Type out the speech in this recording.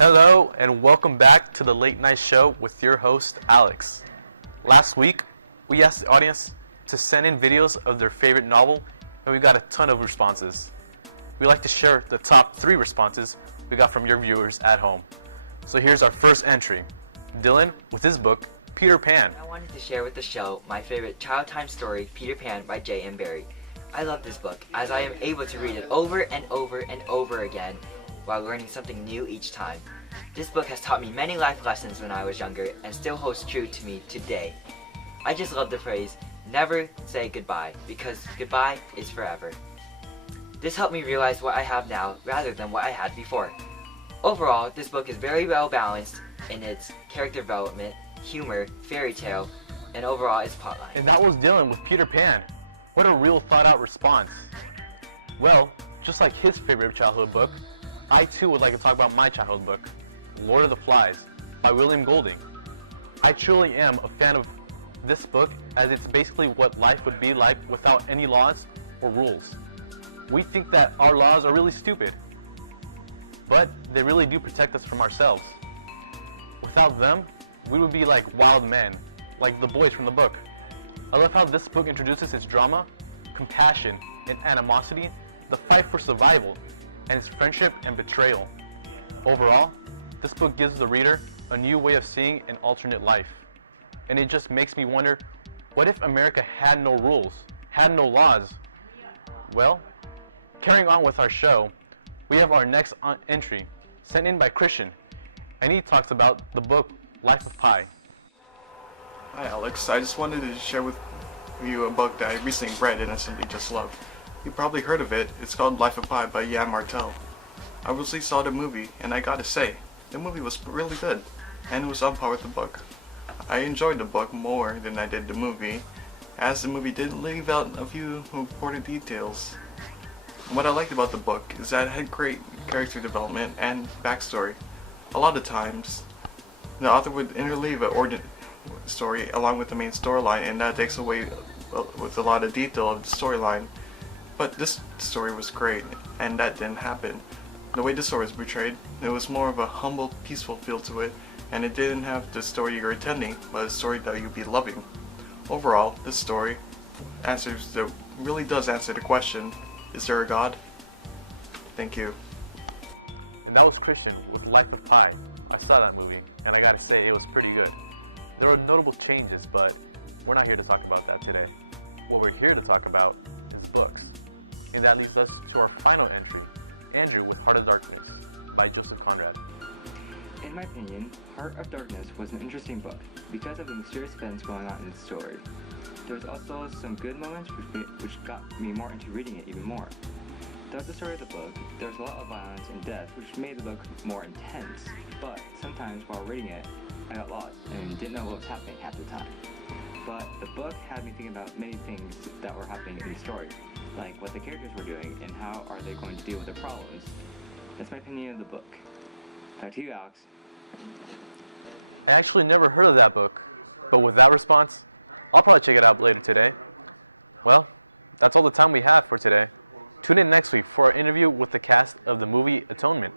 Hello and welcome back to the Late Night Show with your host, Alex. Last week, we asked the audience to send in videos of their favorite novel, and we got a ton of responses. We'd like to share the top 3 responses we got from your viewers at home. So here's our first entry. Dylan with his book, Peter Pan. I wanted to share with the show my favorite child time story, Peter Pan by J.M. Barrie. I love this book as I am able to read it over and over and over again while learning something new each time. This book has taught me many life lessons when I was younger and still holds true to me today. I just love the phrase, never say goodbye, because goodbye is forever. This helped me realize what I have now rather than what I had before. Overall, this book is very well balanced in its character development, humor, fairy tale, and overall its plotline. And that was Dylan with Peter Pan. What a real thought-out response. Well, just like his favorite childhood book, I too would like to talk about my childhood book, Lord of the Flies by William Golding. I truly am a fan of this book as it's basically what life would be like without any laws or rules. We think that our laws are really stupid, but they really do protect us from ourselves. Without them, we would be like wild men, like the boys from the book. I love how this book introduces its drama, compassion, and animosity, the fight for survival, and its friendship and betrayal. Overall, this book gives the reader a new way of seeing an alternate life. And it just makes me wonder, what if America had no rules, had no laws? Well, carrying on with our show, we have our next entry, sent in by Christian, and he talks about the book Life of Pi. Hi Alex, I just wanted to share with you a book that I recently read and I simply just love. You probably heard of it. It's called Life of Pi by Yann Martel. I recently saw the movie and I gotta say, the movie was really good and it was on par with the book. I enjoyed the book more than I did the movie, as the movie did leave out a few important details. What I liked about the book is that it had great character development and backstory. A lot of times, the author would interleave an story along with the main storyline, and that takes away with a lot of detail of the storyline. But this story was great, and that didn't happen. The way the story was portrayed, it was more of a humble, peaceful feel to it, and it didn't have the story you're attending, but a story that you'd be loving. Overall, this story really does answer the question, is there a God? Thank you. And that was Christian with Life of Pi. I saw that movie, and I gotta say, it was pretty good. There were notable changes, but we're not here to talk about that today. What we're here to talk about is books. And that leads us to our final entry, Andrew with Heart of Darkness by Joseph Conrad. In my opinion, Heart of Darkness was an interesting book because of the mysterious events going on in the story. There was also some good moments which got me more into reading it even more. Throughout the story of the book, there was a lot of violence and death which made the book more intense, but sometimes while reading it, I got lost and didn't know what was happening half the time. But the book had me thinking about many things that were happening in the story, like what the characters were doing and how are they going to deal with their problems. That's my opinion of the book. Back to you, Alex. I actually never heard of that book, but with that response, I'll probably check it out later today. Well, that's all the time we have for today. Tune in next week for our interview with the cast of the movie Atonement.